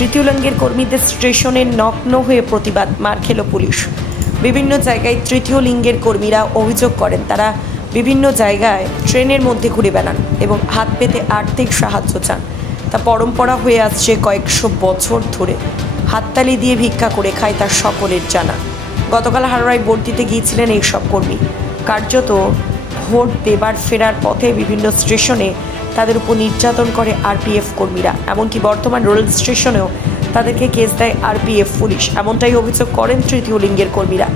তৃতীয় লিঙ্গের কর্মীদের স্টেশনে নগ্ন হয়ে প্রতিবাদ, মার খেল পুলিশ। বিভিন্ন জায়গায় তৃতীয় লিঙ্গের কর্মীরা অভিযোগ করেন তারা বিভিন্ন জায়গায় ট্রেনের মধ্যে ঘুরে বেড়ান এবং হাত পেতে আর্থিক সাহায্য চান। তা পরম্পরা হয়ে আসছে কয়েকশো বছর ধরে। হাততালি দিয়ে ভিক্ষা করে খায় তার সকলের জানা। গতকাল হাওড়ায় ভোট দিতে গিয়েছিলেন এইসব কর্মী। কার্যত ভোট দেবার ফেরার পথে বিভিন্ন স্টেশনে তাদের উপর নির্যাতন করে আরপিএফ কর্মীরা। এমনকি বর্তমান রেল স্টেশনেও তাদেরকে কেস দেয় আরপিএফ পুলিশ। এমনটাই অভিযোগ করেন তৃতীয় লিঙ্গের কর্মীরা।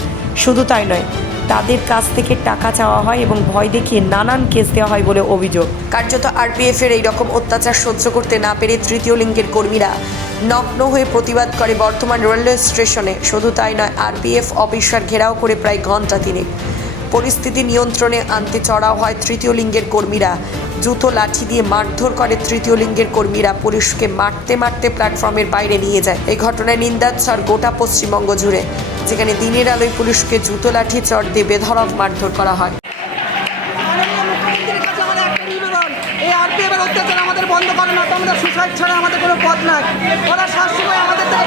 শুধু তাই নয়, তাদের কাছ থেকে টাকা চাওয়া হয় এবং ভয় দেখিয়ে নানান কেস দেওয়া হয় বলে অভিযোগ। কার্যত আরপিএফের এইরকম অত্যাচার সহ্য করতে না পেরে তৃতীয় লিঙ্গের কর্মীরা নগ্ন হয়ে প্রতিবাদ করে বর্তমান রেলওয়ে স্টেশনে। শুধু তাই নয়, আরপিএফ অফিসার ঘেরাও করে প্রায় ঘন্টা তিনেক পরিস্থিতি নিয়ন্ত্রণে আনতে চড়াও হয় তৃতীয় লিঙ্গের কর্মীরা। জুতো লাঠি দিয়ে মারধর করে তৃতীয় লিঙ্গের কর্মীরা। পুলিশকে মারতে মারতে প্ল্যাটফর্মের বাইরে নিয়ে যায়। এই ঘটনায় নিন্দাচ্ছার গোটা পশ্চিমবঙ্গ জুড়ে, যেখানে দিনের আলোয় পুলিশকে জুতো লাঠি চড় দিয়ে বেধড়ক মারধর করা হয়। এই আরপিএফের অত্যাচার আমাদের বন্ধ করে না তো আমাদের সুসাইড ছাড়া আমাদের কোনো পথ নাই। ওরা সবসময় আমাদের থেকে